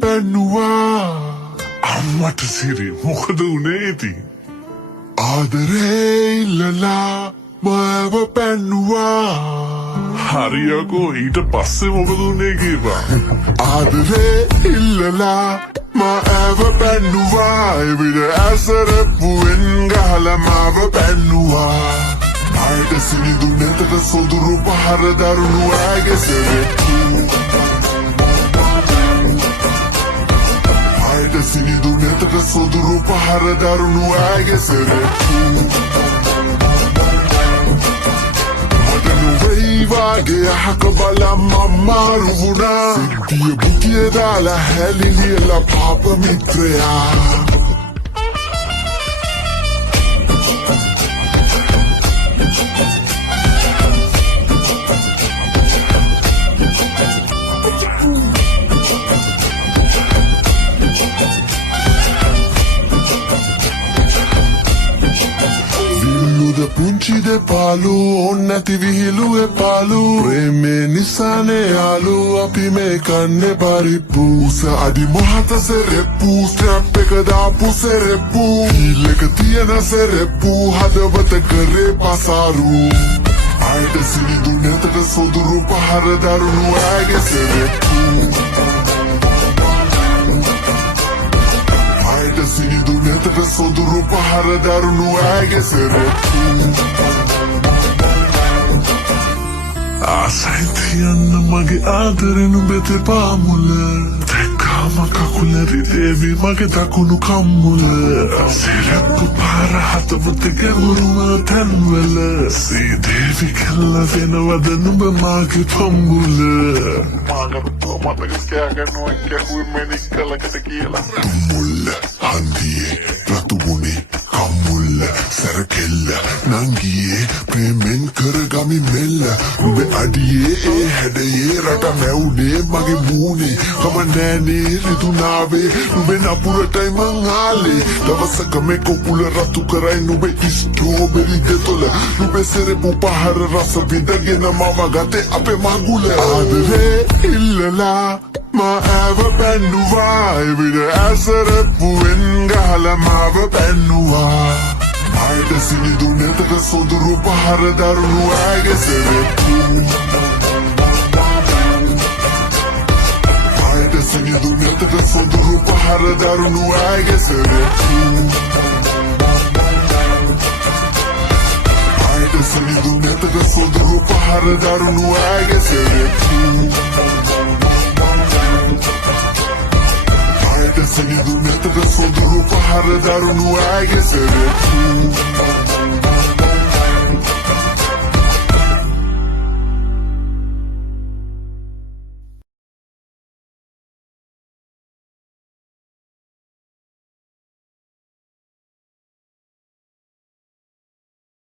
පැන්නුවා අම්මට සිරි මොකද උනේ ඉතින් ආදරේ ඉල්ලලා මාව පැන්නුවා හරියකෝ ඊට පස්සේ මොකද උනේ කියපන් ආදරේ ඉල්ලලා මාව පැන්නුවා එවිට ඇසරපුවෙන් ගහලා මාව පැන්නුවා ආයට සිනිදු නැතට සොදුරු පහර දරුණු ඇගේ සෙරෙප්පු ආයට සිනිදු නැතට සොදුරු පහර දරුණු ඇගේ සෙරෙප්පු වගේ අහක බලම් අම්මාරු වුණා සිද්ධිය බුතිය දාලා හැලිලියලා පාප මිත්‍රයා පුංචි දෙපාලු ඕන්නැති විහිළු එපාලු ප්‍රේමේ නිසානේ යාලු අපි මේ කන්නේ පරිප්පු උස අඩි මොහත සෙරෙප්පු ස්ට්‍රැප් එක දාපු සෙරෙප්පු හීල් එක තියෙන සෙරෙප්පු හදවත කරේ පසාරු ආයට සිනිදු නැතට සොදුරු පහර දරුණු ඇගේ සෙරෙප්පු සිනිදු නැතට සොදුරු පහර දරුණු ඇගේ සෙරෙප්පු ආසයි තියන්න මගේ ආදරෙනු බෙතේ පාමුල දැක්කාම කකුල රිදේවි මගේ දකුණු කම්මුල සෙරෙප්පු පාර හතවත ගැඹුරුම තැන්වල සීදේවි කල්ල වෙනවද නුඹ මාගේ පම්බුල තුම්මුල්ල හන්දියේ රතුමුණේ කම්මුල්ල සැරකෙල්ල නංගියේ ප්‍රේමෙන් කරගමි මෙල්ල උඹ අඩියේ ඒ හැඩයේ රට නැවුනේ මගේ මූනේ කමනෑනේ රිදුනාවේ නුඹේ නපුරටයි මං ආලේ දවසක මේ කොකුල රතු කරයි නුඹේ ස්ට්‍රෝබෙරි දෙතොල නුඹේ සෙරෙප්පු පහර රස විඳගෙන මම ගතේ අපේ මඟුල ආදරේ ඉල්ලලා මාව පැන්නුවා එවිට ඇසරපුවෙන් ගහලා මාව පැන්නුවා ආයට සිනිදු නැතට සොදුරු පහර දරුණු ඇගේ සෙරෙප්පු ආයට සිනිදු නැතට සොදුරු පහර දරුණු ඇගේ සෙරෙප්පු ආයට සිනිදු නැතට සොදුරු පහර දරුණු ඇගේ සෙරෙප්පු සිනිදු නැතට සොදුරු පහර දරුණු ඇගේ සෙරෙප්පු